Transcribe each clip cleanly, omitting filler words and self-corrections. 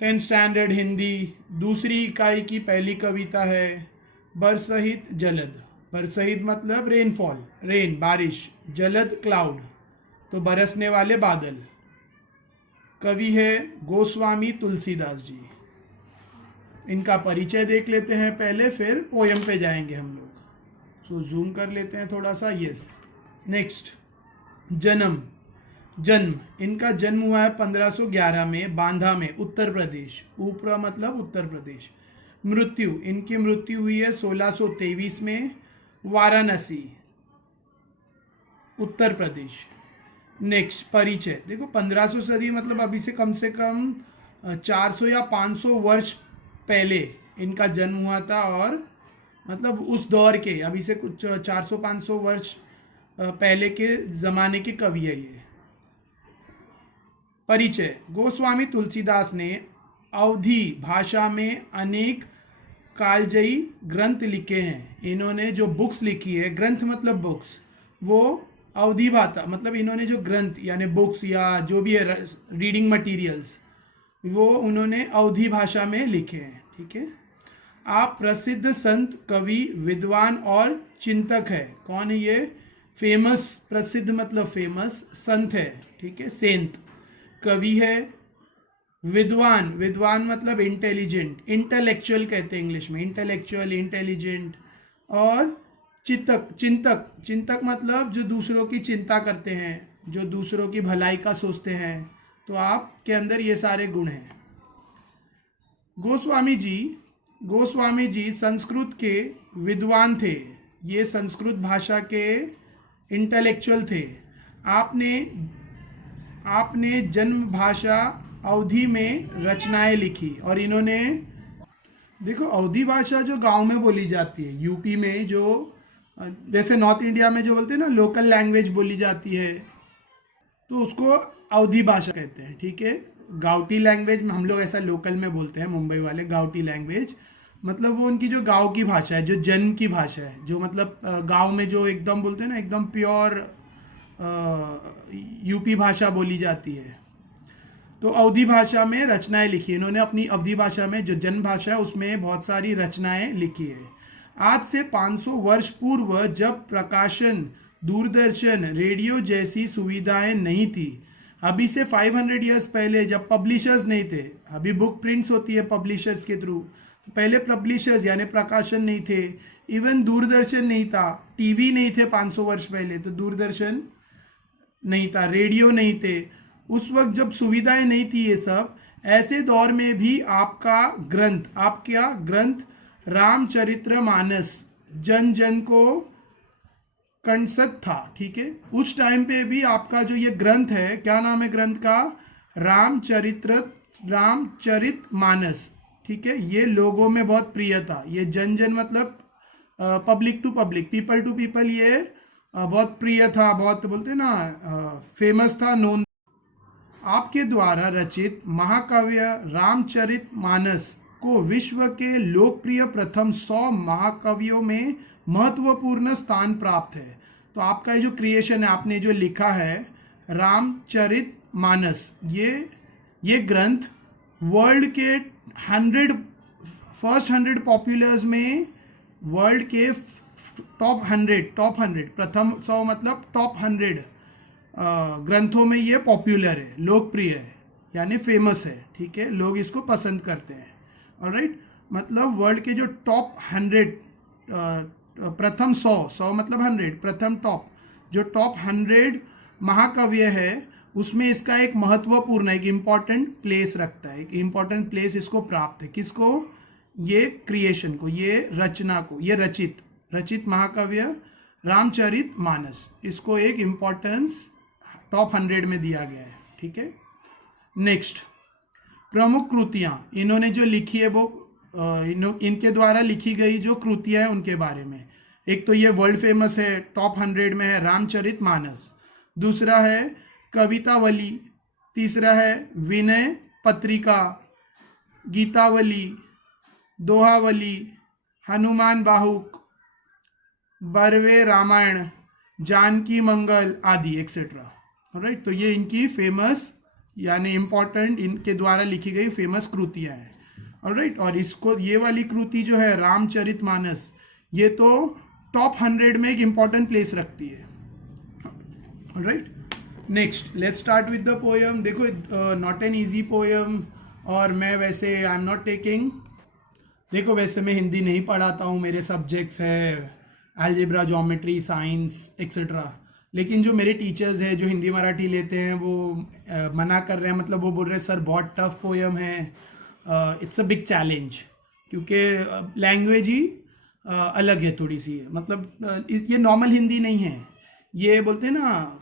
10th standard Hindi, दूसरी इकाई की पहली कविता है बरसहित जलद। बरसहित मतलब रेनफॉल, रेन बारिश, जलद क्लाउड तो बरसने वाले बादल। कवि है गोस्वामी तुलसीदास जी। इनका परिचय देख लेते हैं पहले, फिर पोयम पे जाएंगे हम लोग। सो जूम कर लेते हैं थोड़ा सा, यस। नेक्स्ट, जन्म। जन्म, इनका जन्म हुआ है 1511 में बांदा में, उत्तर प्रदेश। ऊपरा मतलब उत्तर प्रदेश। मृत्यु, इनकी मृत्यु हुई है 1623 में वाराणसी, उत्तर प्रदेश। नेक्स्ट, परिचय। देखो 1500 सदी मतलब अभी से कम 400 या 500 वर्ष पहले इनका जन्म हुआ था, और मतलब उस दौर के, अभी से कुछ 400-500 वर्ष पहले के ज़माने के कवि है ये। परिचय। गोस्वामी तुलसीदास ने अवधी भाषा में अनेक कालजयी ग्रंथ लिखे हैं। इन्होंने जो बुक्स लिखी है, ग्रंथ मतलब बुक्स, वो अवधी भाषा मतलब इन्होंने जो ग्रंथ यानी बुक्स या जो भी है रीडिंग मटेरियल्स, वो उन्होंने अवधी भाषा में लिखे हैं। ठीक है। आप प्रसिद्ध संत, कवि, विद्वान और चिंतक है। कौन है ये? फेमस, प्रसिद्ध मतलब फेमस, संत है। ठीक है, सेंट। कवि है, विद्वान, विद्वान मतलब इंटेलिजेंट, इंटेलेक्चुअल कहते हैं इंग्लिश में, इंटेलेक्चुअल, इंटेलिजेंट। और चिंतक, चिंतक, चिंतक मतलब जो दूसरों की चिंता करते हैं, जो दूसरों की भलाई का सोचते हैं। तो आपके अंदर ये सारे गुण हैं। गोस्वामी जी संस्कृत के विद्वान थे। ये संस्कृत भाषा के इंटेलेक्चुअल थे। आपने जन्म भाषा अवधी में रचनाएं लिखी, और इन्होंने, देखो अवधी भाषा जो गांव में बोली जाती है, यूपी में जो, जैसे नॉर्थ इंडिया में जो बोलते हैं ना लोकल लैंग्वेज बोली जाती है, तो उसको अवधी भाषा कहते हैं। ठीक है। गाँवटी लैंग्वेज में हम लोग ऐसा लोकल में बोलते हैं, मुंबई वाले गाँवटी लैंग्वेज मतलब वो उनकी जो गांव की भाषा है, जो जन्म की भाषा है, जो मतलब गांव में जो एकदम बोलते हैं ना, एकदम प्योर यूपी भाषा बोली जाती है। तो अवधी भाषा में रचनाएं लिखी इन्होंने। अपनी अवधी भाषा में जो जन्म भाषा है उसमें बहुत सारी रचनाएं लिखी है। आज से 500 वर्ष पूर्व जब प्रकाशन, दूरदर्शन, रेडियो जैसी सुविधाएं नहीं थी, अभी से 500 ईयर्स पहले जब पब्लिशर्स नहीं थे, अभी बुक प्रिंट्स होती है पब्लिशर्स के थ्रू, तो पहले पब्लिशर्स यानी प्रकाशन नहीं थे, इवन दूरदर्शन नहीं था, टीवी नहीं थे 500 वर्ष पहले, तो दूरदर्शन नहीं था, रेडियो नहीं थे। उस वक्त जब सुविधाएं नहीं थी ये सब, ऐसे दौर में भी आपका ग्रंथ रामचरितमानस जन जन को कंठस्थ था। ठीक है। उस टाइम पे भी आपका जो ये ग्रंथ है, क्या नाम है ग्रंथ का? रामचरितमानस। ठीक है। ये लोगों में बहुत प्रिय था। ये जन जन मतलब public to public, people to people, ये बहुत प्रिय था, बहुत बोलते ना फेमस था, नोन। आपके द्वारा रचित महाकाव्य रामचरितमानस को विश्व के लोकप्रिय प्रथम 100 महाकाव्यों में महत्वपूर्ण स्थान प्राप्त है। तो आपका ये जो क्रिएशन है, आपने जो लिखा है रामचरितमानस, ये ग्रंथ वर्ल्ड के 100 पॉपुलर्स में, वर्ल्ड के टॉप 100 प्रथम 100 मतलब टॉप 100 ग्रंथों में ये पॉपुलर है, लोकप्रिय है, यानी फेमस है। ठीक है। लोग इसको पसंद करते हैं। ऑलराइट, मतलब वर्ल्ड के जो टॉप 100, प्रथम 100 मतलब 100, प्रथम टॉप, जो टॉप 100 महाकाव्य है उसमें इसका एक महत्वपूर्ण, एक इम्पॉर्टेंट प्लेस रखता है। एक इम्पॉर्टेंट प्लेस इसको प्राप्त है। किसको? ये क्रिएशन को, ये रचना को, ये रचित महाकाव्य रामचरितमानस, इसको एक इम्पॉर्टेंस टॉप 100 में दिया गया है। ठीक है। नेक्स्ट, प्रमुख कृतियाँ इन्होंने जो लिखी है वो इनके द्वारा लिखी गई जो कृतियाँ हैं उनके बारे में। एक तो ये वर्ल्ड फेमस है, टॉप 100 में है, रामचरितमानस। दूसरा है कवितावली। तीसरा है विनय पत्रिका, गीतावली, दोहावली, हनुमान बाहुक, बरवे रामायण, जानकी मंगल आदि एक्सेट्रा। राइट, तो ये इनकी फेमस यानी इम्पॉर्टेंट, इनके द्वारा लिखी गई फेमस कृतियाँ हैं। ऑलराइट, और इसको ये वाली कृति जो है रामचरितमानस, ये तो टॉप 100 में एक इम्पॉर्टेंट प्लेस रखती है। Alright, next let's start with the poem. देखो नॉट एन ईजी पोएम, और मैं वैसे आई एम नॉट टेकिंग, देखो वैसे मैं हिंदी नहीं पढ़ाता हूँ, मेरे सब्जेक्ट्स है अलजेब्रा, ज्योमेट्री, साइंस एक्सेट्रा, लेकिन जो मेरे टीचर्स हैं जो हिंदी मराठी लेते हैं वो मना कर रहे हैं, मतलब वो बोल रहे हैं सर बहुत टफ पोएम है, इट्स अ बिग चैलेंज, क्योंकि लैंग्वेज ही अलग है थोड़ी सी, मतलब ये नॉर्मल हिंदी नहीं है, ये बोलते हैं ना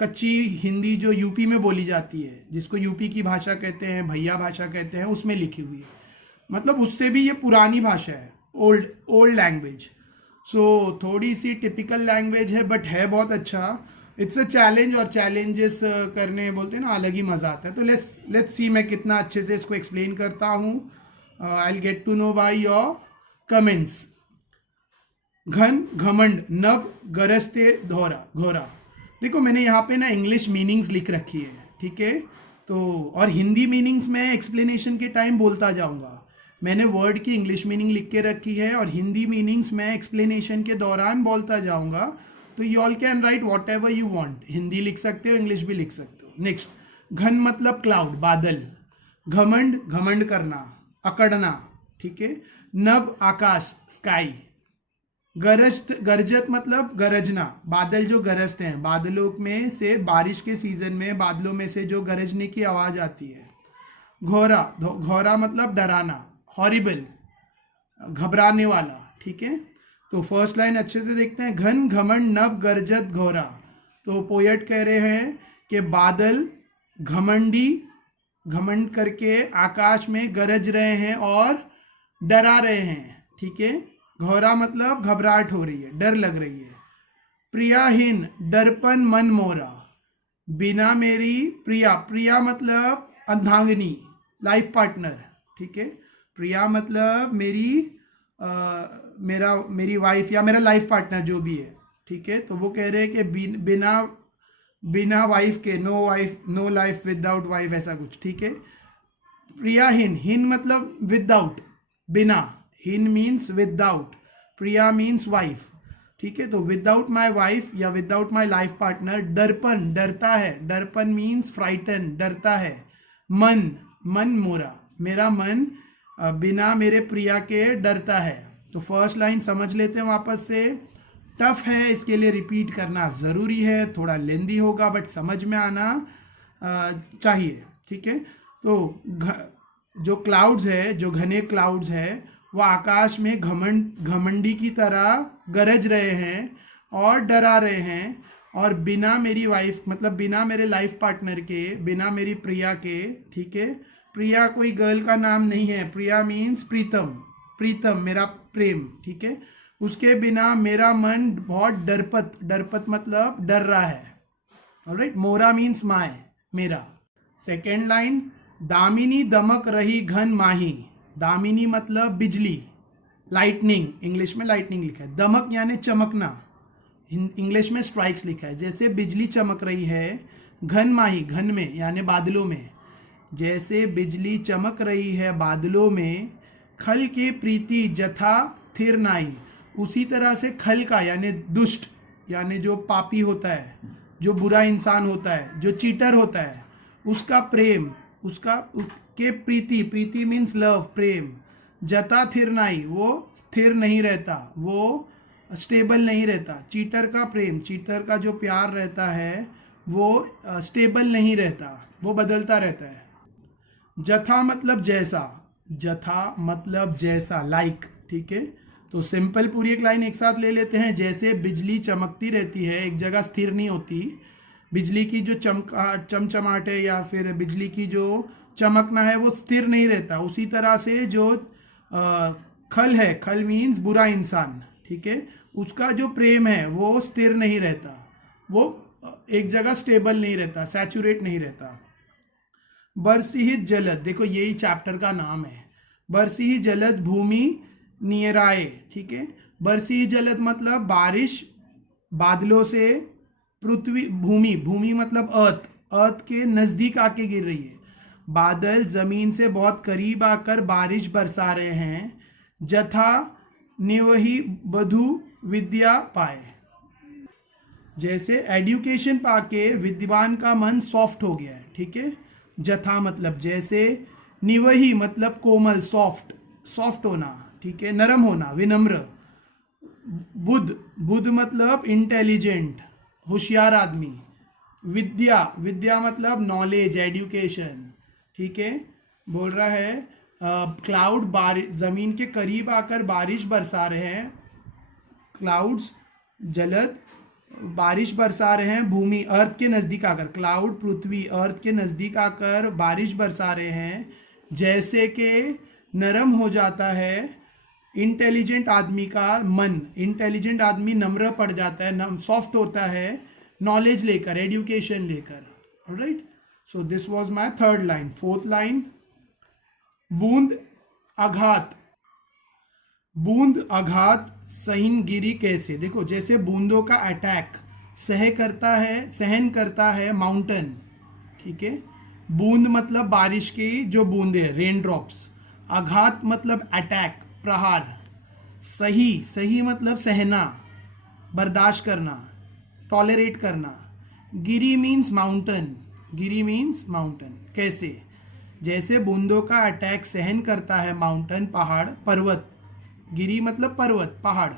कच्ची हिंदी जो यूपी में बोली जाती है, जिसको यूपी की भाषा कहते हैं, भैया भाषा कहते हैं, उसमें लिखी हुई है, मतलब उससे भी ये पुरानी भाषा है, ओल्ड लैंग्वेज। सो थोड़ी सी टिपिकल लैंग्वेज है, बट है बहुत अच्छा। इट्स अ चैलेंज, और चैलेंजेस करने बोलते हैं ना अलग ही मज़ा आता है। तो लेट्स सी मैं कितना अच्छे से इसको एक्सप्लेन करता हूँ। I will get to know by your comments. घन, घमंड, नभ, गरजते, घोरा। देखो मैंने यहाँ पे ना इंग्लिश मीनिंग्स लिख रखी है, ठीक है, तो और हिंदी मीनिंग्स मैं एक्सप्लेनेशन के टाइम बोलता जाऊँगा। मैंने वर्ड की इंग्लिश मीनिंग लिख के रखी है और हिंदी मीनिंग्स मैं एक्सप्लेनेशन के दौरान बोलता जाऊंगा। तो you all can write what ever you want, Hindi लिख सकते हो, इंग्लिश भी लिख सकते हो। नेक्स्ट, घन मतलब क्लाउड, बादल। घमंड, घमंड करना, अकड़ना, ठीक है। नभ, आकाश, स्काई। गरजत मतलब गरजना, बादल जो गरजते हैं, बादलों में से बारिश के सीजन में बादलों में से जो गरजने की आवाज आती है। घोरा, घोरा मतलब डराना, हॉरिबल, घबराने वाला, ठीक है। तो फर्स्ट लाइन अच्छे से देखते हैं। घन, घमंड, नभ, गरजत, घोरा। तो पोएट कह रहे हैं कि बादल घमंडी, घमंड करके आकाश में गरज रहे हैं और डरा रहे हैं, ठीक है। घोरा मतलब घबराहट हो रही है, डर लग रही है। प्रियाहीन, दर्पण मन मोरा। बिना मेरी प्रिया, प्रिया मतलब अर्धांगिनी, लाइफ पार्टनर, ठीक है। प्रिया मतलब मेरी वाइफ या मेरा लाइफ पार्टनर जो भी है, ठीक है। तो वो कह रहे हैं कि बिना वाइफ के, नो लाइफ विदाउट वाइफ, ऐसा कुछ, ठीक है। प्रियाहीन, हिन मतलब विदाउट, बिना, हिन मीन्स विदाउट, प्रिया मीन्स वाइफ, ठीक है। तो विदाउट माई वाइफ या विदाउट माई लाइफ पार्टनर। दर्पण, डरता है, दर्पण मीन्स फ्राइटन, डरता है। मन, मन मोरा, मेरा मन बिना मेरे प्रिया के डरता है। तो फर्स्ट लाइन समझ लेते हैं वापस से। टफ है, इसके लिए रिपीट करना ज़रूरी है, थोड़ा लेंदी होगा बट समझ में आना चाहिए, ठीक है। तो जो क्लाउड्स है, जो घने क्लाउड्स है, वो आकाश में घमंडी की तरह गरज रहे हैं और डरा रहे हैं, और बिना मेरी वाइफ मतलब बिना मेरे लाइफ पार्टनर के, बिना मेरी प्रिया के, ठीक है। प्रिया कोई गर्ल का नाम नहीं है, प्रिया मीन्स प्रीतम, प्रीतम मेरा प्रेम, ठीक है। उसके बिना मेरा मन बहुत डरपत मतलब डर रहा है। ऑलराइट, मोरा मीन्स माय, मेरा। सेकेंड लाइन, दामिनी दमक रही घन माही। दामिनी मतलब बिजली, लाइटनिंग, इंग्लिश में लाइटनिंग लिखा है। दमक यानी चमकना, इंग्लिश में स्ट्राइक्स लिखा है। जैसे बिजली चमक रही है, घन माही, घन में यानी बादलों में, जैसे बिजली चमक रही है बादलों में। खल के प्रीति जथा स्थिर नाई, उसी तरह से खल का यानी दुष्ट, यानी जो पापी होता है, जो बुरा इंसान होता है, जो चीटर होता है, उसका प्रेम, उसके प्रीति मीन्स लव, प्रेम। जता थिर नाई, वो स्थिर नहीं रहता, वो स्टेबल नहीं रहता। चीटर का प्रेम, चीटर का जो प्यार रहता है वो स्टेबल नहीं रहता, वो बदलता रहता है। जथा मतलब जैसा, जथा मतलब जैसा, लाइक, ठीक है। तो सिंपल पूरी एक लाइन एक साथ ले लेते हैं। जैसे बिजली चमकती रहती है, एक जगह स्थिर नहीं होती, बिजली की जो चमचमाहट है या फिर बिजली की जो चमकना है वो स्थिर नहीं रहता, उसी तरह से जो खल है, खल मीन्स बुरा इंसान, ठीक है, उसका जो प्रेम है वो स्थिर नहीं रहता, वो एक जगह स्टेबल नहीं रहता, सैचुरेट नहीं रहता। बरसिहित जलद, देखो यही चैप्टर का नाम है। बरसिहित जलद भूमि नियराए, ठीक है। बरसिहित जलद मतलब बारिश, बादलों से पृथ्वी, भूमि, भूमि मतलब अर्थ, अर्थ के नज़दीक आके गिर रही है। बादल ज़मीन से बहुत करीब आकर बारिश बरसा रहे हैं। जथा निवही बधु विद्या पाए, जैसे एजुकेशन पाके विद्वान का मन सॉफ्ट हो गया है। ठीक है, जथा मतलब जैसे, निवही मतलब कोमल, सॉफ्ट, सॉफ्ट होना। ठीक है, नरम होना, विनम्र। बुध, बुध मतलब इंटेलिजेंट, होशियार आदमी। विद्या, विद्या मतलब नॉलेज, एजुकेशन। ठीक है, बोल रहा है क्लाउड बारिश, ज़मीन के करीब आकर बारिश बरसा रहे हैं। क्लाउड्स जलद बारिश बरसा रहे हैं। भूमि, अर्थ के नज़दीक आकर, क्लाउड पृथ्वी, अर्थ के नज़दीक आकर बारिश बरसा रहे हैं। जैसे कि नरम हो जाता है इंटेलिजेंट आदमी का मन, इंटेलिजेंट आदमी नम्र पड़ जाता है, सॉफ्ट होता है नॉलेज लेकर, एजुकेशन लेकर। Alright, so this was my third line. Fourth line, बूंद आघात, बूंद आघात सहिन गिरी कैसे। देखो, जैसे बूंदों का अटैक सहन करता है माउंटेन। ठीक है, बूंद मतलब बारिश की जो बूंदे, रेन ड्रॉप्स। आघात मतलब अटैक, प्रहार। सही, सही मतलब सहना, बर्दाश्त करना, टॉलरेट करना। गिरी मीन्स माउंटेन, गिरी मीन्स माउंटेन। कैसे, जैसे बूंदों का अटैक सहन करता है माउंटेन, पहाड़, पर्वत। गिरी मतलब पर्वत, पहाड़।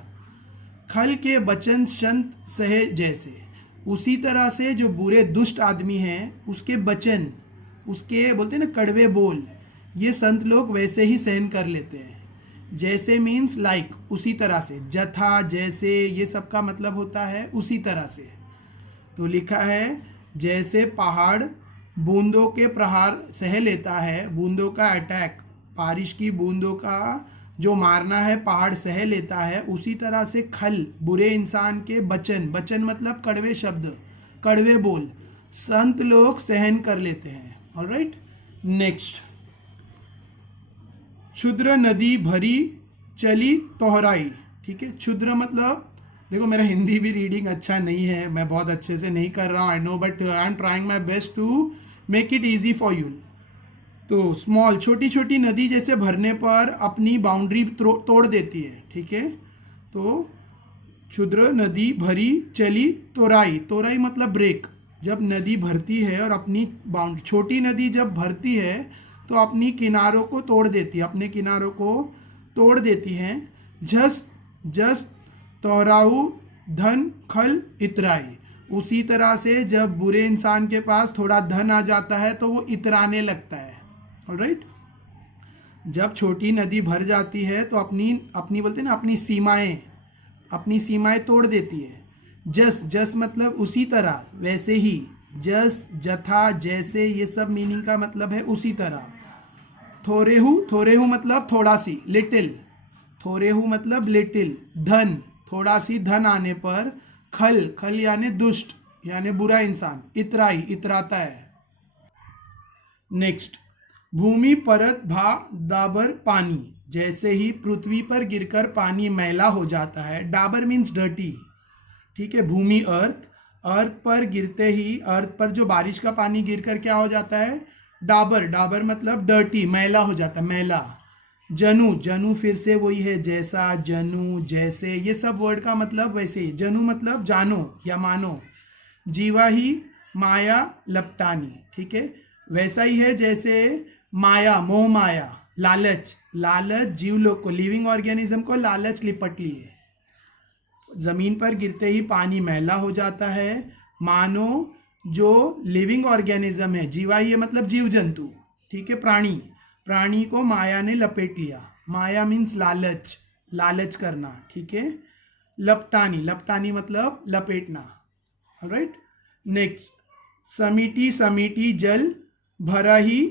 खल के वचन संत सहे जैसे, उसी तरह से जो बुरे दुष्ट आदमी हैं उसके वचन, उसके बोलते हैं ना कड़वे बोल, ये संत लोग वैसे ही सहन कर लेते हैं। जैसे मीन्स लाइक, उसी तरह से। जथा, जैसे, ये सब का मतलब होता है उसी तरह से। तो लिखा है जैसे पहाड़ बूंदों के प्रहार सह लेता है, बूंदों का अटैक, बारिश की बूंदों का जो मारना है पहाड़ सह लेता है, उसी तरह से खल, बुरे इंसान के वचन, वचन मतलब कड़वे शब्द, कड़वे बोल, संत लोग सहन कर लेते हैं। ऑलराइट, नेक्स्ट, क्षुद्र नदी भरी चली तोहराई। ठीक है, क्षुद्र मतलब, देखो मेरा हिंदी भी रीडिंग अच्छा नहीं है, मैं बहुत अच्छे से नहीं कर रहा हूँ, I know, but I am trying my best to make it easy for you. तो स्मॉल, छोटी छोटी नदी जैसे भरने पर अपनी बाउंड्री तोड़ देती है। ठीक है, तो क्षुद्र नदी भरी चली तोराई, तोराई मतलब ब्रेक। जब नदी भरती है और अपनी बाउंड्री, छोटी नदी जब भरती है तो अपनी किनारों को तोड़ देती है, अपने किनारों को तोड़ देती हैं। जस जस तोराऊ धन खल इतराई, उसी तरह से जब बुरे इंसान के पास थोड़ा धन आ जाता है तो वो इतराने लगता है। ऑलराइट, जब छोटी नदी भर जाती है तो अपनी अपनी बोलते हैं ना, अपनी सीमाएं तोड़ देती है। जस, जस मतलब उसी तरह, वैसे ही। जस, जथा, जैसे, ये सब मीनिंग का मतलब है उसी तरह। थोरेहू, थोरेहू मतलब थोड़ा सी, लिटिल, थोरेहू मतलब लिटिल। धन, थोड़ा सी धन आने पर। खल, खल यानी दुष्ट, यानी बुरा इंसान। इतराई, इतराता है। नेक्स्ट, भूमि परत भा डाबर पानी, जैसे ही पृथ्वी पर गिरकर पानी मैला हो जाता है। Dabur means dirty. ठीक है, भूमि अर्थ, अर्थ पर गिरते ही, अर्थ पर जो बारिश का पानी गिरकर क्या हो जाता है, डाबर, डाबर मतलब डर्टी, मैला हो जाता है, मैला। जनु, जनु फिर से वही है, जैसा, जनु, जैसे, ये सब वर्ड का मतलब वैसे ही। जनु मतलब जानो या मानो। जीवा ही माया लपटानी, ठीक है, वैसा ही है जैसे माया, मोह माया, लालच, लालच जीव लोग को, लिविंग ऑर्गेनिज्म को लालच लिपट लिए। जमीन पर गिरते ही पानी मैला हो जाता है, मानो जो लिविंग ऑर्गेनिज्म है, जीवा ये मतलब जीव जंतु, ठीक है, प्राणी, प्राणी को माया ने लपेट लिया। माया मीन्स लालच, लालच करना, ठीक है। लपटानी, लपटानी मतलब लपेटना। ऑलराइट, नेक्स्ट, समीटी, समीटी जल भरा ही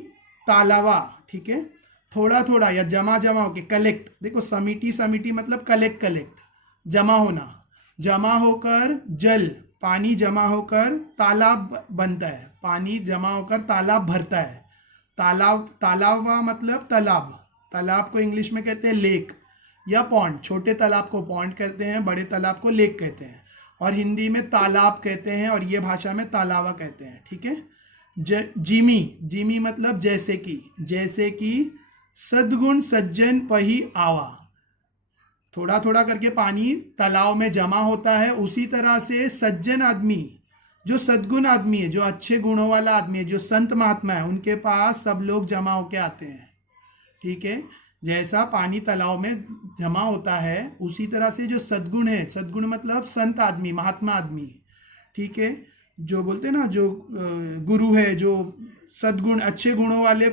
तालावा, ठीक है, थोड़ा थोड़ा या जमा जमा होके, कलेक्ट। देखो समीटी, समीटी मतलब कलेक्ट, कलेक्ट, जमा होना, जमा होकर जल, पानी जमा होकर तालाब बनता है, पानी जमा होकर तालाब भरता है। तालाब, तालाबा मतलब तालाब, तालाब को इंग्लिश में कहते हैं लेक या पॉन्ड। छोटे तालाब को पॉन्ड कहते हैं, बड़े तालाब को लेक कहते हैं, और हिंदी में तालाब कहते हैं और ये भाषा में तालाबा कहते हैं, ठीक है। जिमी, जिमी मतलब जैसे कि सद्गुण सज्जन पही आवा, थोड़ा थोड़ा करके पानी तालाब में जमा होता है, उसी तरह से सज्जन आदमी, जो सद्गुण आदमी है, जो अच्छे गुणों वाला आदमी है, जो संत महात्मा है, उनके पास सब लोग जमा होके आते हैं। ठीक है, जैसा पानी तालाब में जमा होता है उसी तरह से जो सद्गुण है, सद्गुण मतलब संत आदमी, महात्मा आदमी, ठीक है, जो बोलते हैं ना, जो गुरु है, जो सद्गुण अच्छे गुणों वाले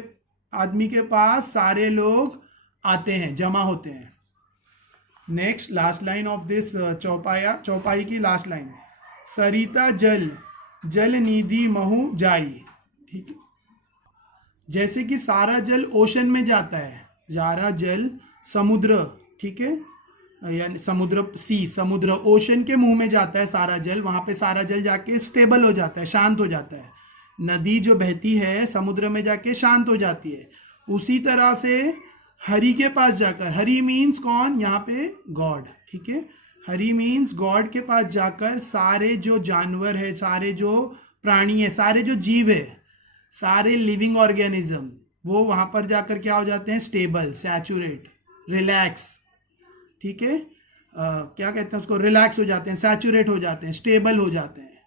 आदमी के पास सारे लोग आते हैं, जमा होते हैं। Next last line of this चौपाई की लास्ट लाइन, सरिता जल जल निधि महु जाई। ठीक है, जैसे कि सारा जल ओशन में जाता है, सारा जल समुद्र, ठीक है, यानी समुद्र ओशन के मुंह में जाता है सारा जल, वहां पे सारा जल जाके स्टेबल हो जाता है, शांत हो जाता है। नदी जो बहती है समुद्र में जाके शांत हो जाती है। उसी तरह से हरि के पास जाकर, हरि मीन्स कौन, यहाँ पे गॉड, ठीक है, हरि मीन्स गॉड के पास जाकर सारे जो जानवर है, सारे जो प्राणी है, सारे जो जीव है, सारे लिविंग ऑर्गेनिज्म, वो वहां पर जाकर क्या हो जाते हैं, स्टेबल, सैचुरेट, रिलैक्स, ठीक है, क्या कहते हैं उसको, रिलैक्स हो जाते हैं, सैचुरेट हो जाते हैं, स्टेबल हो जाते हैं।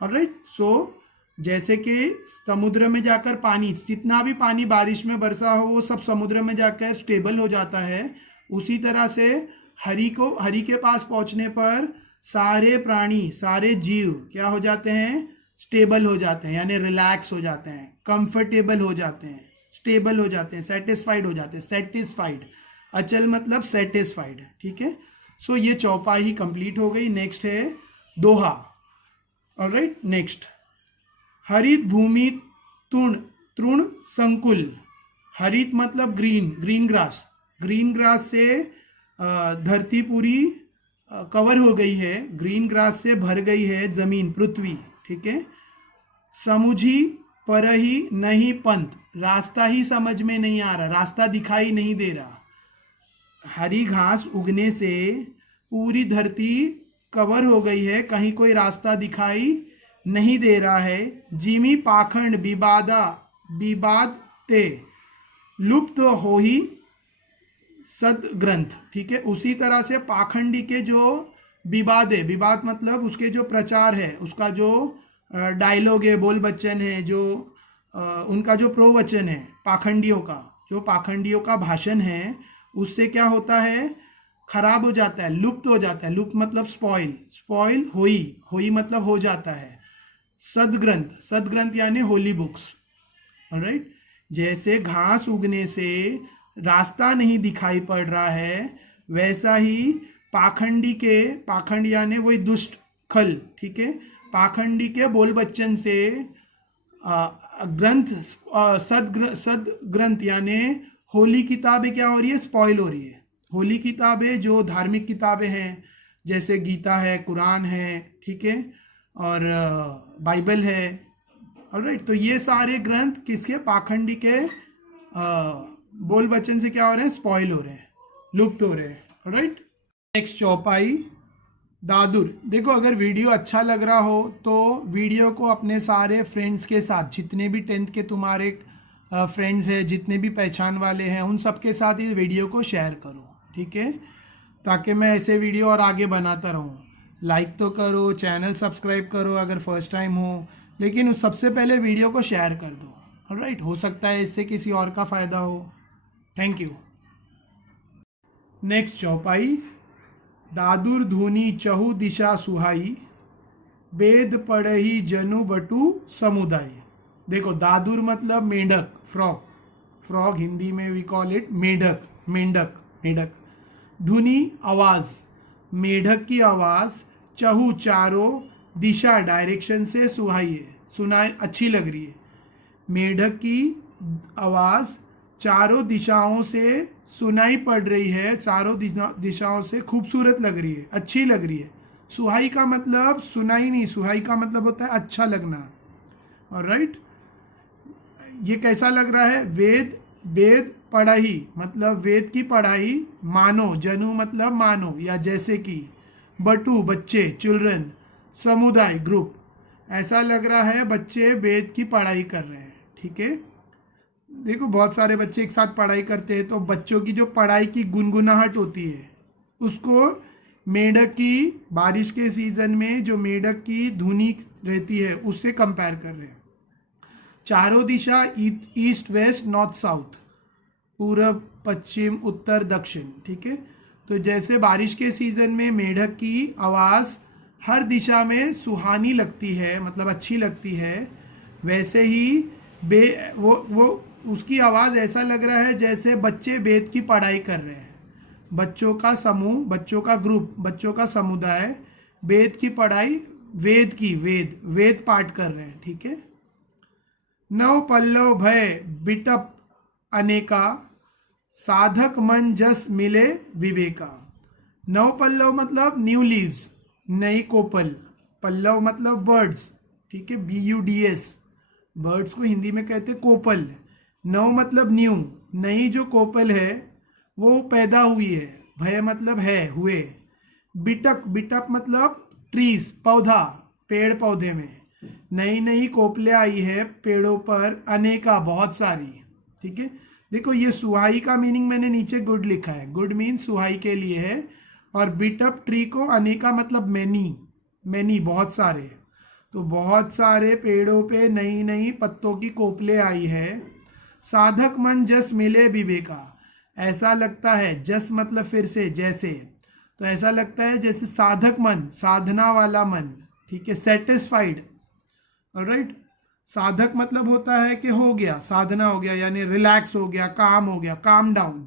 ऑलराइट, सो जैसे कि समुद्र में जाकर पानी, जितना भी पानी बारिश में बरसा हो वो सब समुद्र में जाकर स्टेबल हो जाता है, उसी तरह से हरि के पास पहुंचने पर सारे प्राणी, सारे जीव क्या हो जाते हैं, स्टेबल हो जाते हैं, यानी रिलैक्स हो जाते हैं, कंफर्टेबल हो जाते हैं, स्टेबल हो जाते हैं, सेटिस्फाइड हो जाते हैं, सेटिस्फाइड, अचल मतलब सेटिस्फाइड। ठीक है, सो ये चौपाई कंप्लीट हो गई। नेक्स्ट है दोहा। ऑलराइट, नेक्स्ट, हरित भूमि तृण संकुल। हरित मतलब green, green grass, green grass से धरती पूरी कवर हो गई है, ग्रीन ग्रास से भर गई है जमीन, पृथ्वी, ठीक है। समुझी परही नहीं पंथ, रास्ता ही समझ में नहीं आ रहा, रास्ता दिखाई नहीं दे रहा। हरी घास उगने से पूरी धरती कवर हो गई है, कहीं कोई रास्ता दिखाई नहीं दे रहा है। जिमी पाखंड विवाद ते लुप्त हो ही सदग्रंथ, ठीक है। उसी तरह से पाखंडी के जो विवाद है, विवाद मतलब उसके जो प्रचार है, उसका जो डायलॉग है, बोल बच्चन है, जो उनका जो प्रवचन है, पाखंडियों का जो पाखंडियों का भाषण है, उससे क्या होता है, खराब हो जाता है, लुप्त हो जाता है। लुप्त मतलब स्पॉइल, होई मतलब हो जाता है। सदग्रंथ यानी होली बुक्स। ऑलराइट, जैसे घास उगने से रास्ता नहीं दिखाई पड़ रहा है, वैसा ही पाखंड यानी वही दुष्ट खल, ठीक है, पाखंडी के बोल बच्चन से सदग्रंथ यानी होली किताबें क्या हो रही है, स्पॉइल हो रही है। होली किताबें जो धार्मिक किताबें हैं, जैसे गीता है, कुरान है, ठीक है, और बाइबल है। ऑलराइट, तो ये सारे ग्रंथ किसके, पाखंडी के बोल बच्चन से क्या हो रहे हैं, स्पॉइल हो रहे हैं, लुप्त हो रहे हैं। ऑलराइट, नेक्स्ट चौपाई दादुर। देखो, अगर वीडियो अच्छा लग रहा हो तो वीडियो को अपने सारे फ्रेंड्स के साथ, जितने भी 10th के तुम्हारे फ्रेंड्स हैं, जितने भी पहचान वाले हैं, उन सबके साथ इस वीडियो को शेयर करो, ठीक है, ताकि मैं ऐसे वीडियो और आगे बनाता रहूँ। लाइक तो करो, चैनल सब्सक्राइब करो अगर फर्स्ट टाइम हो, लेकिन सबसे पहले वीडियो को शेयर कर दो। ऑलराइट, हो सकता है इससे किसी और का फ़ायदा हो। Thank you. नेक्स्ट चौपाई, दादुर धुनी चहु दिशा सुहाई, वेद पढ़ही जनु बटु समुदाय। देखो, दादुर मतलब मेंढक, फ्रॉग हिंदी में वी कॉल इट मेंढक। धुनी आवाज़, मेढक की आवाज़, चहु चारों, दिशा डायरेक्शन से, सुहाई है, सुनाई अच्छी लग रही है। मेढक की आवाज़ चारों दिशाओं से सुनाई पड़ रही है, चारों दिशाओं से खूबसूरत लग रही है, अच्छी लग रही है। सुहाई का मतलब सुनाई नहीं, सुहाई का मतलब होता है अच्छा लगना। ऑलराइट, ये कैसा लग रहा है, वेद पढ़ाई मतलब वेद की पढ़ाई, मानो, जनु मतलब मानो या जैसे कि, बटू बच्चे, चिल्ड्रन, समुदाय ग्रुप, ऐसा लग रहा है बच्चे वेद की पढ़ाई कर रहे हैं। ठीक है, देखो बहुत सारे बच्चे एक साथ पढ़ाई करते हैं तो बच्चों की जो पढ़ाई की गुनगुनाहट होती है उसको मेंढक की, बारिश के सीजन में जो मेंढक की धुनी रहती है उससे कंपेयर कर रहे हैं। चारों दिशा ईस्ट वेस्ट नॉर्थ साउथ, पूरब पश्चिम उत्तर दक्षिण। ठीक है, तो जैसे बारिश के सीजन में मेंढक की आवाज़ हर दिशा में सुहानी लगती है, मतलब अच्छी लगती है, वैसे ही वो उसकी आवाज़ ऐसा लग रहा है जैसे बच्चे वेद की पढ़ाई कर रहे हैं। बच्चों का समूह, बच्चों का ग्रुप, बच्चों का समुदाय वेद की पढ़ाई, वेद पाठ कर रहे हैं। ठीक है, नव पल्लव भय बिटप अनेका, साधक मन जस मिले विवेका। नव पल्लव मतलब न्यू लीव्स, नई कोपल, पल्लव मतलब बर्ड्स। ठीक है, BUDS, बर्ड्स को हिंदी में कहते कोपल। नव मतलब न्यू, नई जो कोपल है वो पैदा हुई है। भय मतलब है, हुए। बिटप मतलब ट्रीज, पौधा, पेड़ पौधे में नई नई कोपलें आई है पेड़ों पर, अनेका बहुत सारी। ठीक है, देखो ये सुहाई का मीनिंग मैंने नीचे गुड लिखा है, गुड मीन सुहाई के लिए है, और बिटअप ट्री को अनेका मतलब मैनी बहुत सारे। तो बहुत सारे पेड़ों पे नई नई पत्तों की कोपलें आई है। साधक मन जस मिले विवेका, ऐसा लगता है, जस मतलब फिर से, जैसे, तो ऐसा लगता है जैसे साधक मन, साधना वाला मन। ठीक है, सेटिस्फाइड। ऑलराइट, साधक मतलब होता है कि हो गया, साधना हो गया यानी रिलैक्स हो गया, काम हो गया, काम डाउन।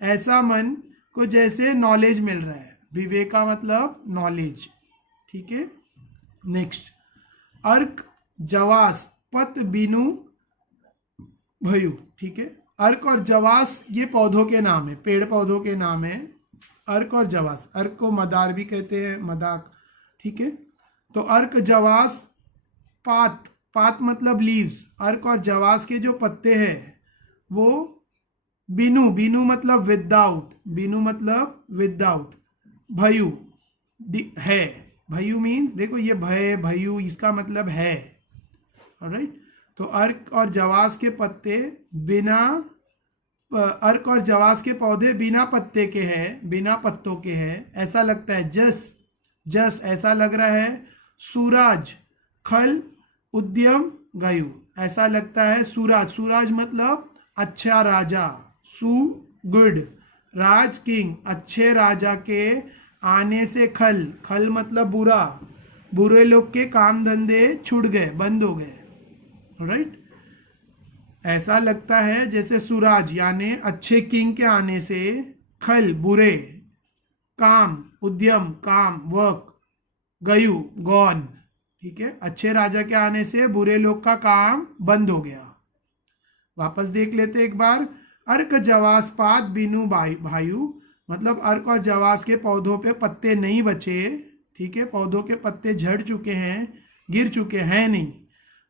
ऐसा मन को जैसे नॉलेज मिल रहा है। विवेका मतलब नॉलेज। ठीक है, नेक्स्ट, अर्क जवास पत बिनु भयु। ठीक है, अर्क और जवास ये पौधों के नाम है, पेड़ पौधों के नाम है, अर्क और जवास। अर्क को मदार भी कहते हैं, मदाक। ठीक है, तो अर्क जवास पात मतलब लीव्स। अर्क और जवास के जो पत्ते हैं वो बिनु मतलब विदाउट, भयु है। भयु मीन्स, देखो ये भय भयु इसका मतलब है। ऑलराइट, तो अर्क और जवास के पत्ते बिना, अर्क और जवास के पौधे बिना पत्ते के हैं, बिना पत्तों के हैं। ऐसा लगता है जस ऐसा लग रहा है। सूरज खल उद्यम गयु, ऐसा लगता है सूरज मतलब अच्छा राजा, गुड, राज किंग, अच्छे राजा के आने से खल मतलब बुरे लोग के काम धंधे छूट गए, बंद हो गए। राइट, ऐसा लगता है जैसे सूरज यानी अच्छे किंग के आने से, खल बुरे, काम उद्यम काम वर्क, गयु गॉन। ठीक है, अच्छे राजा के आने से बुरे लोग का काम बंद हो गया। वापस देख लेते एक बार। अर्क जवास पात बिनु भायु मतलब अर्क और जवास के पौधों पे पत्ते नहीं बचे। ठीक है, पौधों के पत्ते झड़ चुके हैं, गिर चुके हैं नहीं।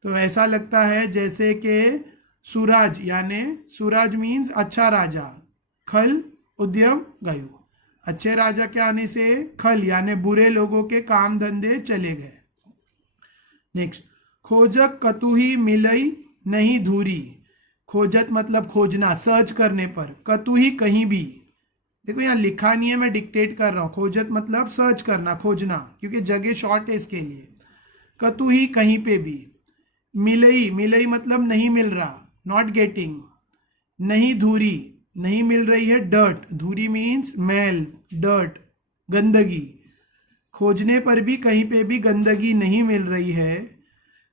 तो ऐसा लगता है जैसे कि सूरज यानी सूरज मीन्स अच्छा राजा, खल उद्यम गयु, अच्छे राजा के आने से खल यानी बुरे लोगों के काम धंधे चले गए। नेक्स्ट, खोजक कतुही मिलई नहीं धूरी। खोजत मतलब खोजना, सर्च करने पर, कतुही कहीं भी। देखो यहाँ लिखा नहीं है, मैं डिक्टेट कर रहा हूँ। खोजत मतलब सर्च करना, खोजना, क्योंकि जगह शॉर्ट है इसके लिए। कतुही कहीं पे भी। मिलई मतलब नहीं मिल रहा, नॉट गेटिंग। नहीं धूरी, नहीं मिल रही है डर्ट, धूरी मीन्स मैल, डर्ट, गंदगी। खोजने पर भी कहीं पे भी गंदगी नहीं मिल रही है।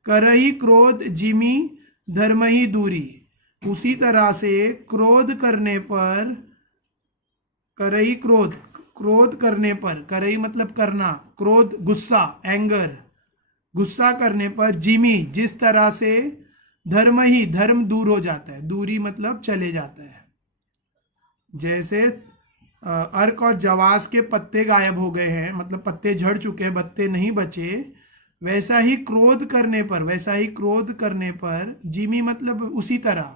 करही क्रोध जिमी धर्म ही दूरी, उसी तरह से क्रोध करने पर, करही क्रोध करने पर, करही मतलब करना, क्रोध गुस्सा, एंगर, गुस्सा करने पर, जिमी जिस तरह से, धर्म ही धर्म दूर हो जाता है, दूरी मतलब चले जाता है। जैसे अर्क और जवास के पत्ते गायब हो गए हैं, मतलब पत्ते झड़ चुके हैं, पत्ते नहीं बचे, वैसा ही क्रोध करने पर, जिमी मतलब उसी तरह,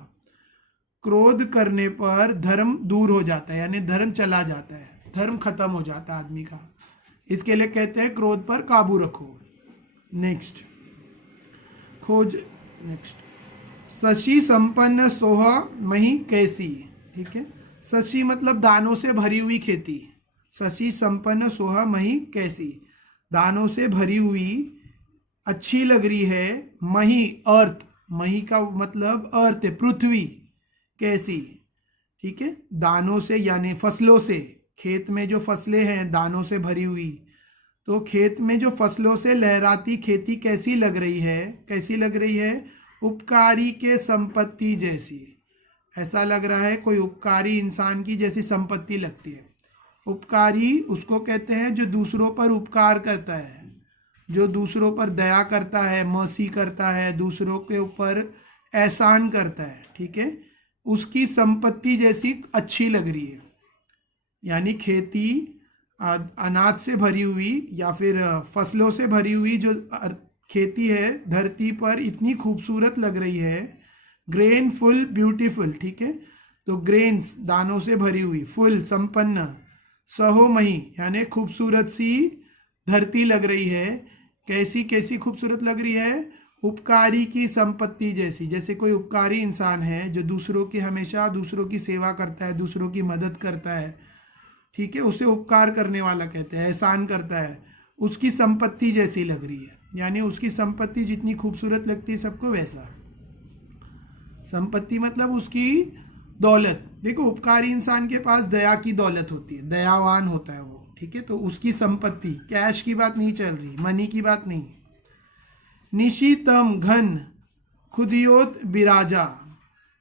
क्रोध करने पर धर्म दूर हो जाता है, यानी धर्म चला जाता है, धर्म खत्म हो जाता है आदमी का। इसके लिए कहते हैं क्रोध पर काबू रखो। नेक्स्ट, खोज। नेक्स्ट, शशि संपन्न सोह मही कैसी, ठीक है। शशि मतलब दानों से भरी हुई खेती, शशि संपन्न सोह मही कैसी, दानों से भरी हुई अच्छी लग रही है। मही अर्थ, मही का मतलब अर्थ है, पृथ्वी, कैसी, ठीक है। दानों से यानी फसलों से, खेत में जो फसलें हैं दानों से भरी हुई, तो खेत में जो फसलों से लहराती खेती कैसी लग रही है, कैसी लग रही है, उपकारी के संपत्ति जैसी। ऐसा लग रहा है कोई उपकारी इंसान की जैसी संपत्ति लगती है। उपकारी उसको कहते हैं जो दूसरों पर उपकार करता है, जो दूसरों पर दया करता है, मर्सी करता है, दूसरों के ऊपर एहसान करता है, ठीक है। उसकी संपत्ति जैसी अच्छी लग रही है, यानी खेती अनाज से भरी हुई या फिर फसलों से भरी हुई जो खेती है धरती पर इतनी खूबसूरत लग रही है। ग्रेन फुल ब्यूटीफुल, ठीक है। तो ग्रेन्स दानों से भरी हुई, फुल संपन्न, सहोमही यानी खूबसूरत सी धरती लग रही है। कैसी कैसी खूबसूरत लग रही है, उपकारी की संपत्ति जैसी। जैसे कोई उपकारी इंसान है जो दूसरों की हमेशा दूसरों की सेवा करता है, दूसरों की मदद करता है, ठीक है, उसे उपकार करने वाला कहते हैं, एहसान करता है, उसकी संपत्ति जैसी लग रही है। यानी उसकी संपत्ति जितनी खूबसूरत लगती है सबको वैसा। संपत्ति मतलब उसकी दौलत। देखो उपकारी इंसान के पास दया की दौलत होती है, दयावान होता है वो, ठीक है। तो उसकी संपत्ति, कैश की बात नहीं चल रही, मनी की बात नहीं। निशीतम घन खुदियोत बिराजा,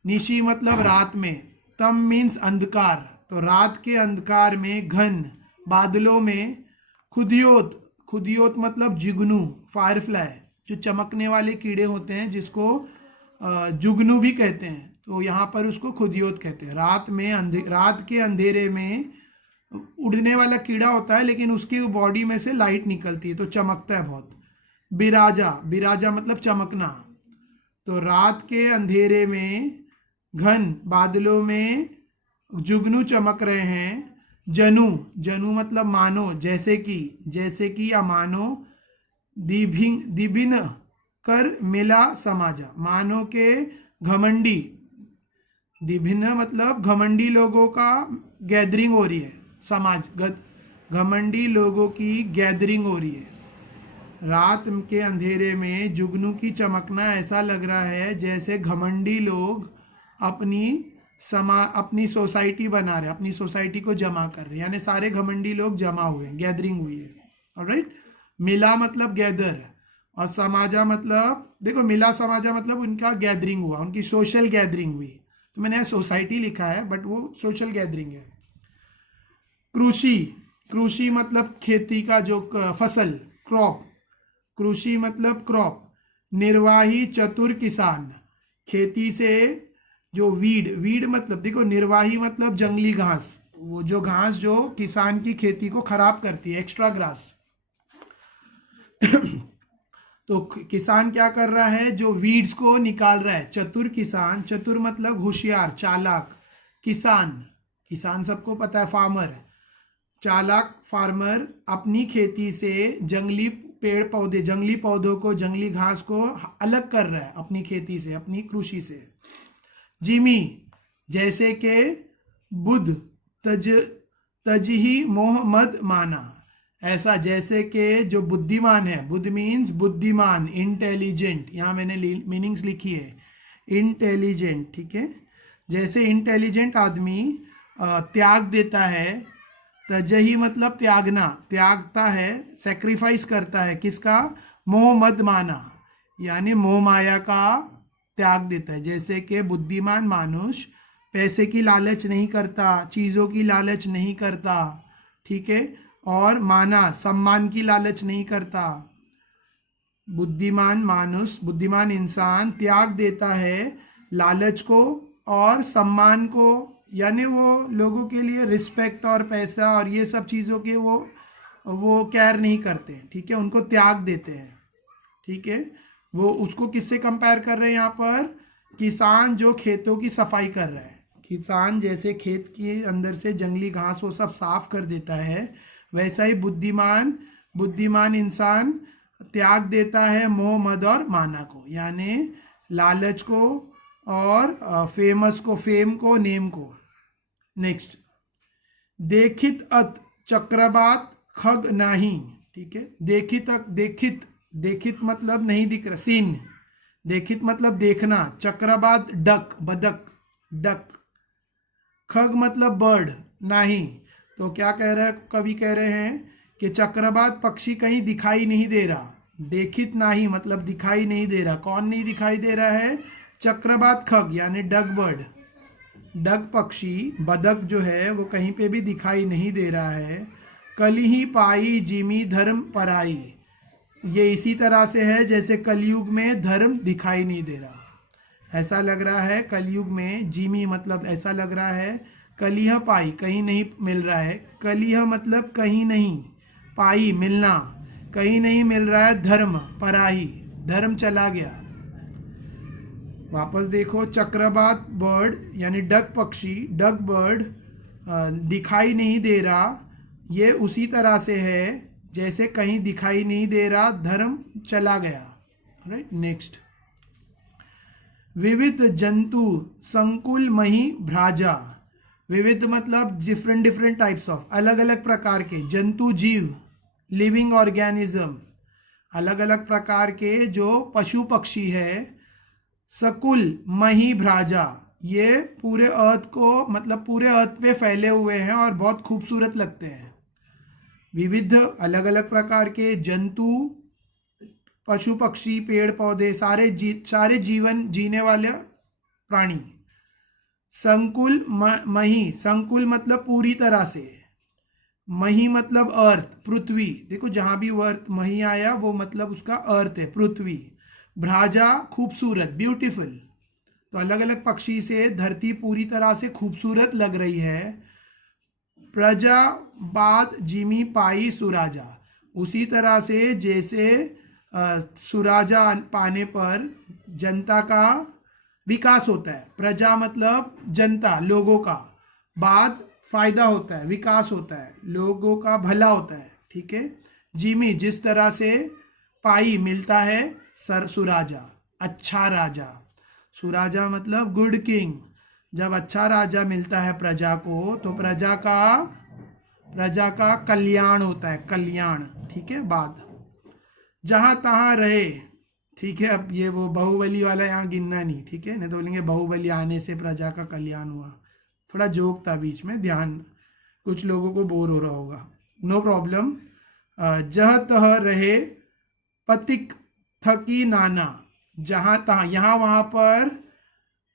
निशी मतलब रात में, तम मीन्स अंधकार, तो रात के अंधकार में, घन बादलों में, खुदियोत, खुदियोत मतलब जुगनू, फायरफ्लाई, जो चमकने वाले कीड़े होते हैं जिसको जुगनू भी कहते हैं, तो यहाँ पर उसको खुदियोत कहते हैं। रात में रात के अंधेरे में उड़ने वाला कीड़ा होता है लेकिन उसकी बॉडी में से लाइट निकलती है तो चमकता है बहुत। बिराजा, बिराजा मतलब चमकना, तो रात के अंधेरे में घन बादलों में जुगनू चमक रहे हैं। जनु, जनु मतलब मानो, जैसे कि, जैसे कि या मानो। दिभिन कर मिला समाजा, मानो के घमंडी, दिभिन्न मतलब घमंडी लोगों का गैदरिंग हो रही है, समाज घमंडी लोगों की गैदरिंग हो रही है। रात के अंधेरे में जुगनू की चमकना ऐसा लग रहा है जैसे घमंडी लोग अपनी सोसाइटी बना रहे, अपनी सोसाइटी को जमा कर रहे, यानी सारे घमंडी लोग जमा हुए, गैदरिंग हुई है। ऑलराइट, मिला मतलब गैदर, और समाजा मतलब, देखो मिला समाजा मतलब उनका गैदरिंग हुआ, उनकी सोशल गैदरिंग हुई, तो मैंने सोसाइटी लिखा है बट वो सोशल गैदरिंग है। कृषि, कृषि मतलब खेती का जो फसल, क्रॉप, कृषि मतलब क्रॉप। निर्वाही चतुर किसान, खेती से जो वीड, वीड मतलब देखो, निर्वाही मतलब जंगली घास, वो जो घास जो किसान की खेती को खराब करती है, एक्स्ट्रा ग्रास। तो किसान क्या कर रहा है, जो वीड्स को निकाल रहा है। चतुर किसान, चतुर मतलब होशियार, चालाक। किसान, किसान सबको पता है फार्मर, चालाक फार्मर अपनी खेती से जंगली पेड़ पौधे, जंगली पौधों को, जंगली घास को अलग कर रहा है अपनी खेती से, अपनी कृषि से। जिमी, जैसे के बुध तजही मोह मद माना, ऐसा जैसे कि जो बुद्धिमान है, बुद्ध मीन्स बुद्धिमान, इंटेलिजेंट, यहाँ मैंने मीनिंग्स लिखी है, इंटेलिजेंट, ठीक है। जैसे इंटेलिजेंट आदमी त्याग देता है, तजही मतलब त्यागना, त्यागता है, सेक्रीफाइस करता है, किसका, मोह मद माना, यानी मोह माया का त्याग देता है। जैसे कि बुद्धिमान मानुष पैसे की लालच नहीं करता, चीज़ों की लालच नहीं करता, ठीक है, और माना सम्मान की लालच नहीं करता। बुद्धिमान मानुष, बुद्धिमान इंसान त्याग देता है लालच को और सम्मान को, यानी वो लोगों के लिए रिस्पेक्ट और पैसा और ये सब चीज़ों के वो केयर नहीं करते, ठीक है, उनको त्याग देते हैं, ठीक है। वो उसको किससे कंपेयर कर रहे हैं यहाँ पर, किसान जो खेतों की सफाई कर रहा है। किसान जैसे खेत के अंदर से जंगली घास वो सब साफ कर देता है, वैसा ही बुद्धिमान इंसान त्याग देता है मोह मद और माना को, यानी लालच को और फेमस को, फेम को, नेम को। नेक्स्ट, देखित अत चक्रवात खग नाही, ठीक है। देखित देखित देखित मतलब नहीं दिख रहा, सीन। देखित मतलब देखना, चक्रवात डक, बदक, डक। खग मतलब बर्ड, नहीं। तो क्या कह रहे हैं कवि, कह रहे हैं कि चक्रवात पक्षी कहीं दिखाई नहीं दे रहा। देखित नहीं मतलब दिखाई नहीं दे रहा। कौन नहीं दिखाई दे रहा है? चक्रवात खग यानी डक बर्ड, डक पक्षी, बदक जो है वो कहीं पे भी दिखाई नहीं दे रहा है। कली ही पाई जिमी धर्म पराई, ये इसी तरह से है जैसे कलयुग में धर्म दिखाई नहीं दे रहा। ऐसा लग रहा है कलयुग में, जिमी मतलब ऐसा लग रहा है, कलिह पाई कहीं नहीं मिल रहा है, कलिह मतलब कहीं नहीं, पाई मिलना, कहीं नहीं मिल रहा है धर्म, पराई धर्म चला गया। वापस देखो, चक्रवात बर्ड यानी डक पक्षी, डक बर्ड दिखाई नहीं दे रहा, ये उसी तरह से है जैसे कहीं दिखाई नहीं दे रहा धर्म चला गया। राइट, नेक्स्ट, विविध जंतु संकुल मही भ्राजा। विविध मतलब डिफरेंट डिफरेंट टाइप्स ऑफ, अलग अलग प्रकार के जंतु, जीव, लिविंग ऑर्गेनिज्म, अलग अलग प्रकार के जो पशु पक्षी है। सकुल मही भ्राजा, ये पूरे अर्थ को मतलब पूरे अर्थ पे फैले हुए हैं और बहुत खूबसूरत लगते हैं। विविध अलग अलग प्रकार के जंतु, पशु पक्षी, पेड़ पौधे, सारे जीवन जीने वाले प्राणी। संकुल मही, संकुल मतलब पूरी तरह से, मही मतलब अर्थ, पृथ्वी। देखो जहाँ भी अर्थ मही आया वो मतलब उसका अर्थ है, पृथ्वी। भ्राजा खूबसूरत, ब्यूटीफुल। तो अलग अलग पक्षी से धरती पूरी तरह से खूबसूरत लग रही है। प्रजा बाद जिमी पाई सुराजा, उसी तरह से जैसे सुराजा पाने पर जनता का विकास होता है। प्रजा मतलब जनता, लोगों का, बाद फायदा होता है, विकास होता है, लोगों का भला होता है, ठीक है। जिमी जिस तरह से, पाई मिलता है, सुराजा अच्छा राजा, सुराजा मतलब गुड किंग। जब अच्छा राजा मिलता है प्रजा को तो प्रजा का कल्याण होता है, कल्याण, ठीक है। बाद जहाँ तहाँ रहे, ठीक है। अब ये वो बाहुबली वाला यहाँ गिनना नहीं, ठीक है, नहीं तो बोलेंगे बाहुबली आने से प्रजा का कल्याण हुआ। थोड़ा जोक था बीच में, ध्यान, कुछ लोगों को बोर हो रहा होगा, नो प्रॉब्लम। जह तह रहे पथिक थकी नाना, जहाँ तहाँ, यहाँ वहाँ पर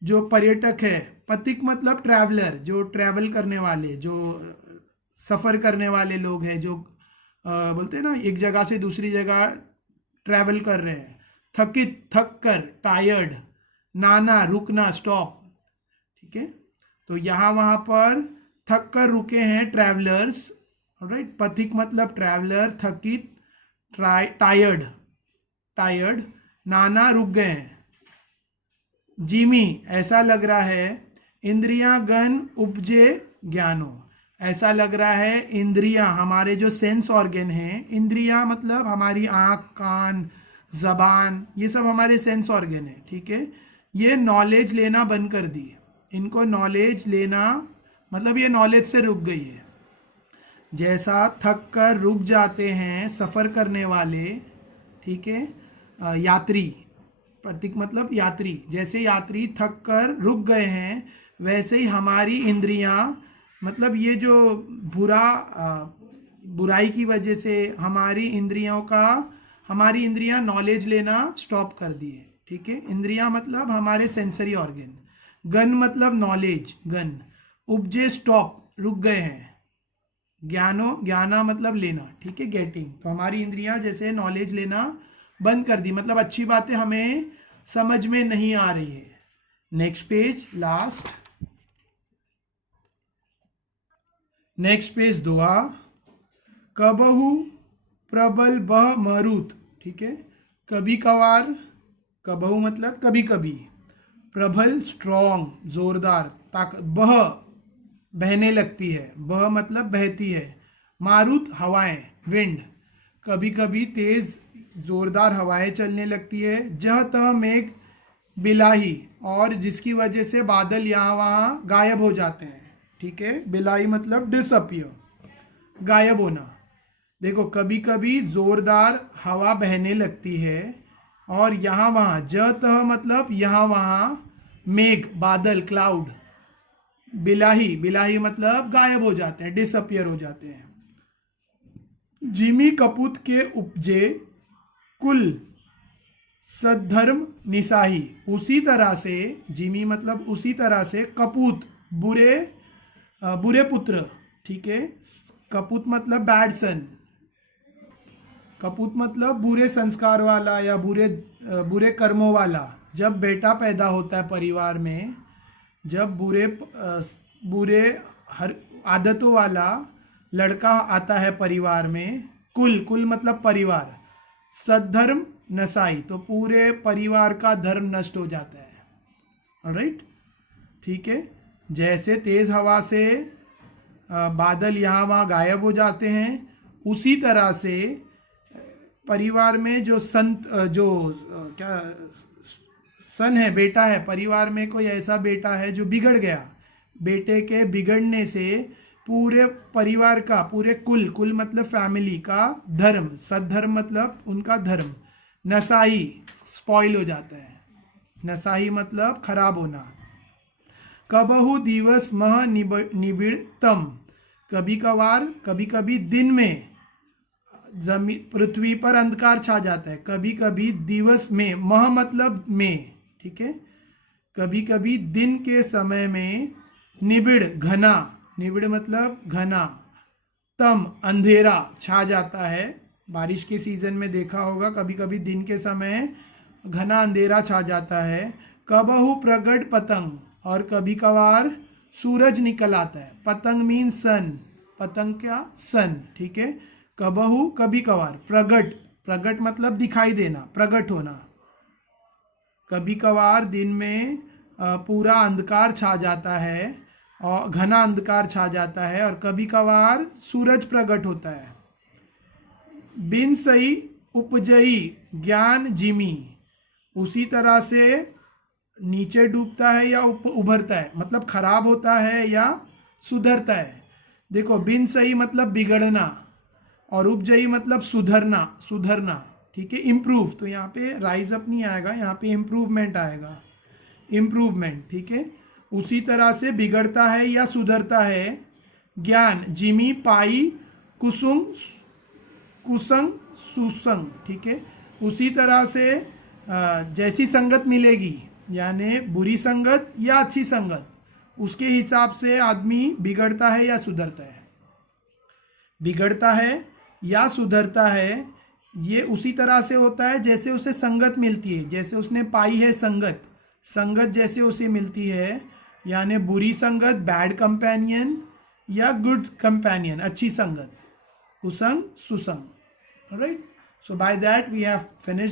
जो पर्यटक है, पथिक मतलब ट्रैवलर, जो ट्रैवल करने वाले, जो सफ़र करने वाले लोग हैं, जो बोलते हैं ना एक जगह से दूसरी जगह ट्रैवल कर रहे हैं। थकित थक कर, टायर्ड। नाना रुकना, स्टॉप, ठीक है। तो यहाँ वहाँ पर थक कर रुके हैं ट्रैवलर्स, राइट। पथिक मतलब ट्रैवलर, थकित टायर्ड, टायर्ड, नाना रुक गए हैं। जिमी ऐसा लग रहा है, इंद्रियां गण उपजे ज्ञानो, ऐसा लग रहा है इंद्रियां, हमारे जो सेंस ऑर्गन हैं, इंद्रियां मतलब हमारी आँख, कान, जबान, ये सब हमारे सेंस ऑर्गन है, ठीक है। ये नॉलेज लेना बंद कर दी, इनको नॉलेज लेना मतलब ये नॉलेज से रुक गई है। जैसा थक कर रुक जाते हैं सफ़र करने वाले, ठीक है, यात्री, प्रतीक मतलब यात्री, जैसे यात्री थक कर रुक गए हैं, वैसे ही हमारी इंद्रियां, मतलब ये जो बुराई की वजह से हमारी इंद्रियां नॉलेज लेना स्टॉप कर दिए, ठीक है। इंद्रियां मतलब हमारे सेंसरी ऑर्गन। गन मतलब नॉलेज, गन। उपजे स्टॉप, रुक गए हैं। ज्ञाना मतलब लेना, ठीक है, गेटिंग। तो हमारी इंद्रियां जैसे नॉलेज लेना बंद कर दी, मतलब अच्छी बातें हमें समझ में नहीं आ रही है। Next page, last, next page, दुआ। कबहू प्रबल बह मरुत, ठीक है, कभी कभार, कबहू मतलब कभी कभी, प्रबल स्ट्रॉन्ग, जोरदार, ताकत, बह बहने लगती है, बह मतलब बहती है, मारुत हवाएं, विंड, कभी कभी तेज ज़ोरदार हवाएं चलने लगती है। जह तह मेघ बिलाही, और जिसकी वजह से बादल यहाँ वहाँ गायब हो जाते हैं। ठीक है, बिलाही मतलब डिसअपियर, गायब होना। देखो कभी कभी ज़ोरदार हवा बहने लगती है और यहाँ वहाँ, जह तह मतलब यहाँ वहाँ, मेघ बादल क्लाउड, बिलाही, बिलाही मतलब गायब हो जाते हैं, डिसअपियर हो जाते हैं। जिमी कपूत के उपजे कुल सद्धर्म निसाही, उसी तरह से, जिमी मतलब उसी तरह से, कपूत बुरे बुरे पुत्र। ठीक है, कपूत मतलब बैड सन, कपूत मतलब बुरे संस्कार वाला या बुरे कर्मों वाला। जब बेटा पैदा होता है परिवार में, जब बुरे हर आदतों वाला लड़का आता है परिवार में, कुल मतलब परिवार, सद्धर्म नसाई, तो पूरे परिवार का धर्म नष्ट हो जाता है। ऑलराइट, ठीक है। जैसे तेज हवा से बादल यहाँ वहाँ गायब हो जाते हैं, उसी तरह से परिवार में जो क्या सन है, बेटा है, परिवार में कोई ऐसा बेटा है जो बिगड़ गया, बेटे के बिगड़ने से पूरे परिवार का, पूरे कुल मतलब फैमिली का धर्म, सद्धर्म मतलब उनका धर्म, नसाई स्पॉइल हो जाता है। नसाई मतलब खराब होना। कबहु दिवस मह निबिड़तम, कभी कभी दिन में पृथ्वी पर अंधकार छा जाता है। कभी कभी दिवस में, मह मतलब में, ठीक है, कभी कभी दिन के समय में, निबिड़ घना, निबिड़ मतलब घना, तम अंधेरा छा जाता है। बारिश के सीजन में देखा होगा, कभी कभी दिन के समय घना अंधेरा छा जाता है। कबहु प्रगट पतंग, और कभी कभार सूरज निकल आता है। पतंग मीन सन, पतंग क्या, सन। ठीक है, कबहु कभी कभार, प्रगट मतलब दिखाई देना, प्रगट होना। कभी कभार दिन में पूरा अंधकार छा जाता है और घना अंधकार छा जाता है, और कभी कभार सूरज प्रकट होता है। बिन सही उपजई ज्ञान जिमी, उसी तरह से नीचे डूबता है या उभरता है, मतलब खराब होता है या सुधरता है। देखो बिन सही मतलब बिगड़ना, और उपजई मतलब सुधरना। ठीक है, इम्प्रूव, तो यहाँ पे राइज अप नहीं आएगा, यहाँ पे इम्प्रूवमेंट आएगा, इम्प्रूवमेंट। ठीक है, उसी तरह से बिगड़ता है या सुधरता है। ज्ञान जिमी पाई कुसंग सुसंग। ठीक है, उसी तरह से जैसी संगत मिलेगी, यानी बुरी संगत या अच्छी संगत, उसके हिसाब से आदमी बिगड़ता है या सुधरता है। बिगड़ता है या सुधरता है, ये उसी तरह से होता है जैसे उसे संगत मिलती है, जैसे उसने पाई है संगत जैसे उसे मिलती है, यानी बुरी संगत बैड कंपेनियन या गुड कंपेनियन अच्छी संगत, कुसंग सुसंग। Alright, so by that we have finished